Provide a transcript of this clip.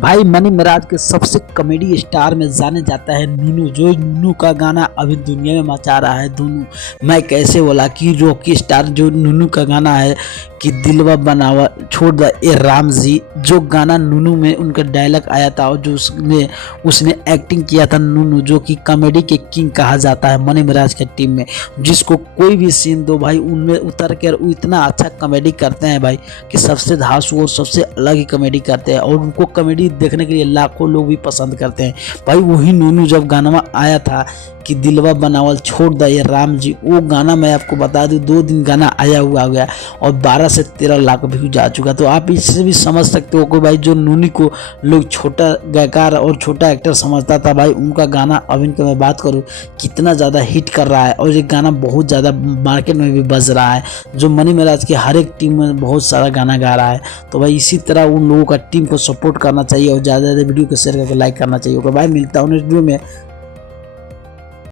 भाई मनी मिराज के सबसे कॉमेडी स्टार में जाने जाता है नूनू। जो नूनू का गाना अभी दुनिया में मचा रहा है। दोनों मैं कैसे बोला कि रॉकी स्टार जो नूनू का गाना है कि दिलवा बनावा छोड़ द ए राम जी, जो गाना नूनू में उनका डायलॉग आया था और जो उसने उसने एक्टिंग किया था नूनू, जो कि कॉमेडी के किंग कहा जाता है मनी मिराज के टीम में। जिसको कोई भी सीन दो भाई उनमें उतर कर वो इतना अच्छा कॉमेडी करते हैं भाई कि सबसे धांसू और सबसे अलग ही कॉमेडी करते हैं और उनको कॉमेडी देखने के लिए लाखों लोग भी पसंद करते हैं भाई। वही नूनू जब गाना आया था कि दिलवा बनावल छोड़ द ये राम जी, वो गाना मैं आपको बता दूं 2 दिन गाना आया हुआ गया और 12 से 13 लाख व्यू जा चुका। तो आप इससे भी समझ सकते हो कि भाई जो नूनी को लोग छोटा गायकार और छोटा एक्टर समझता था भाई, उनका गाना अब इनका मैं बात करूँ कितना ज़्यादा हिट कर रहा है और ये गाना बहुत ज़्यादा मार्केट में भी बज रहा है। जो मनी मिराज की हर एक टीम में बहुत सारा गाना गा रहा है। तो भाई इसी तरह उन लोगों का टीम को सपोर्ट करना चाहिए और ज़्यादा वीडियो को शेयर करके लाइक करना चाहिए। भाई मिलता हूँ नेक्स्ट वीडियो में।